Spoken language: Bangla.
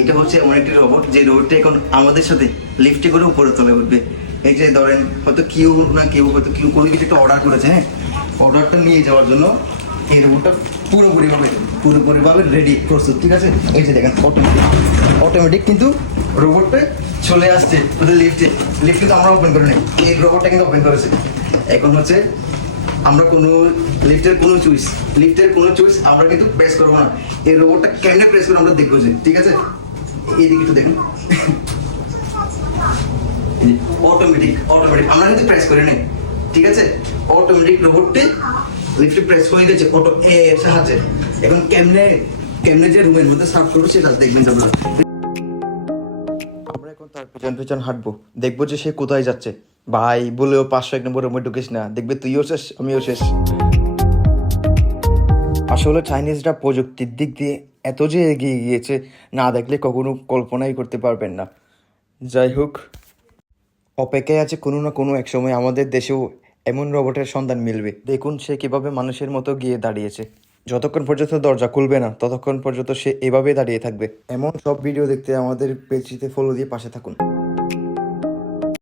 এটা হচ্ছে এমন একটি রোবট যে রোবটটা এখন আমাদের সাথে লিফটে করে উপরে তলে উঠবে। এই যে ধরেন হয়তো কেউ হয়তো কোনো কিছু একটা অর্ডার করেছে, হ্যাঁ, অর্ডারটা নিয়ে যাওয়ার জন্য এই রোবটটা পুরোপুরিভাবে রেডি প্রস্তুত, ঠিক আছে। এই যে দেখেন অটোমেটিক কিন্তু রোবটটা চলে আসছে ওদের লিফটে কিন্তু আমরা ওপেন করে নিই, এই রোবটটা কিন্তু ওপেন করেছে। এখন হচ্ছে আমরা কোনো লিফটের কোনো চুইস আমরা কিন্তু প্রেস করবো না, এই রোবটটা কেমনে প্রেস করে আমরা দেখবো যে, ঠিক আছে। এইদিকে একটু দেখুন, অটোমেটিক আমরা কিন্তু প্রেস করে নেই, ঠিক আছে। অটোমেটিক রোবটটি লিফটে প্রেস হয়ে গেছে অটো এর সাহায্যে। এখন কেমনে যে রুমের মধ্যে সার্ভ করবো সেটা দেখবেন আপনারা। আমরা এখন তার পেছন হাঁটবো, দেখবো যে সে কোথায় যাচ্ছে। ভাই বলেও 501 নম্বর রুমে ঢুকিস না, দেখবে তুইও শেষ আমিও শেষ। আসলে চাইনিজরা প্রযুক্তির দিক দিয়ে এত যে এগিয়ে গিয়েছে, না দেখলে কখনো কল্পনাই করতে পারবেন না। যাই হোক, অপেক্ষায় আছে কোনো না কোনো এক সময় আমাদের দেশেও এমন রোবটের সন্ধান মিলবে। দেখুন সে কিভাবে মানুষের মতো গিয়ে দাঁড়িয়েছে। যতক্ষণ পর্যন্ত দরজা খুলবে না ততক্ষণ পর্যন্ত সে এভাবেই দাঁড়িয়ে থাকবে। এমন সব ভিডিও দেখতে আমাদের পেজটিতে ফলো দিয়ে পাশে থাকুন।